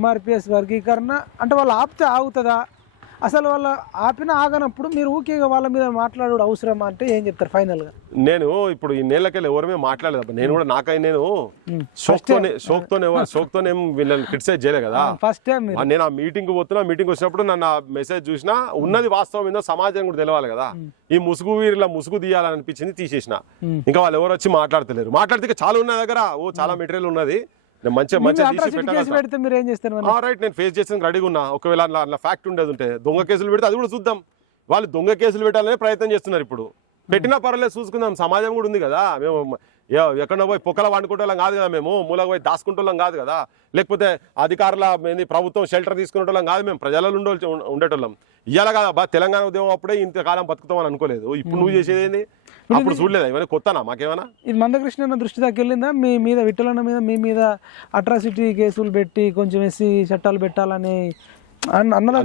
ఎంఆర్పిఎస్ వర్గీకరణ అంటే వాళ్ళు ఆపితే ఆగుతుందా, అసలు వాళ్ళు ఆపినా ఆగనప్పుడు మీరు ఊకే వాళ్ళ మీద మాట్లాడు అవసరం అంటే ఏం చెప్తారు ఫైనల్గా? నేను ఇప్పుడు ఈ నెలకెళ్ళి ఎవరి మాట్లాడలేదు. నేను కూడా నాకై నేను షోక్తోనే వీళ్ళని క్రిటిసైజ్ చేయలే కదా. ఫస్ట్ టైం నేను ఆ మీటింగ్ పోతున్నా, మీటింగ్ వచ్చినప్పుడు నన్ను మెసేజ్ చూసినా ఉన్నది వాస్తవం ఏందో సమాజం కూడా తెలవాలి కదా. ఈ ముసుగు వీరిలా ముసుగు తీయాలని అనిపించింది, తీసేసిన. ఇంకా వాళ్ళు ఎవరు వచ్చి మాట్లాడతలేరు. మాట్లాడితే చాలా ఉన్న దగ్గర చాలా మెటీరియల్ ఉన్నది. పెడితే మీరు ఏం చేస్తారు? రైట్, నేను ఫేస్ చేసిన రెడీగా ఉన్నా. ఒకవేళ అట్లా ఫ్యాక్ట్ ఉండేది ఉంటే దొంగ కేసులు పెడితే అది కూడా చూద్దాం. వాళ్ళు దొంగ కేసులు పెట్టాలనే ప్రయత్నం చేస్తున్నారు. ఇప్పుడు పెట్టినా పర్వాలేదు, చూసుకుందాం. సమాజం కూడా ఉంది కదా. మేము ఎక్కడో పోయి పొక్కల వండుకుంటోళ్ళం కాదు కదా, మేము మూలకు పోయి దాచుకుంటోళ్ళం కాదు కదా, లేకపోతే అధికారుల ప్రభుత్వం షెల్టర్ తీసుకునేటోళ్ళం కాదు, మేము ప్రజలలో ఉండేటోళ్ళం. ఇవాళ కాదా తెలంగాణ ఉద్యమం అప్పుడే ఇంతకాలం బతుకుతామని అనుకోలేదు. ఇప్పుడు నువ్వు చేసేది ఏంది? అప్పుడు చూడలేదా? ఇవన్నీ కొత్తనా మాకేమన్నా? ఇది మందకృష్ణ దృష్టి దాకా వెళ్ళిందా? మీ మీద విఠలన్న మీద మీ మీద అట్రాసిటీ కేసులు పెట్టి కొంచెం ఎస్సీ చట్టాలు పెట్టాలని అన్నదా?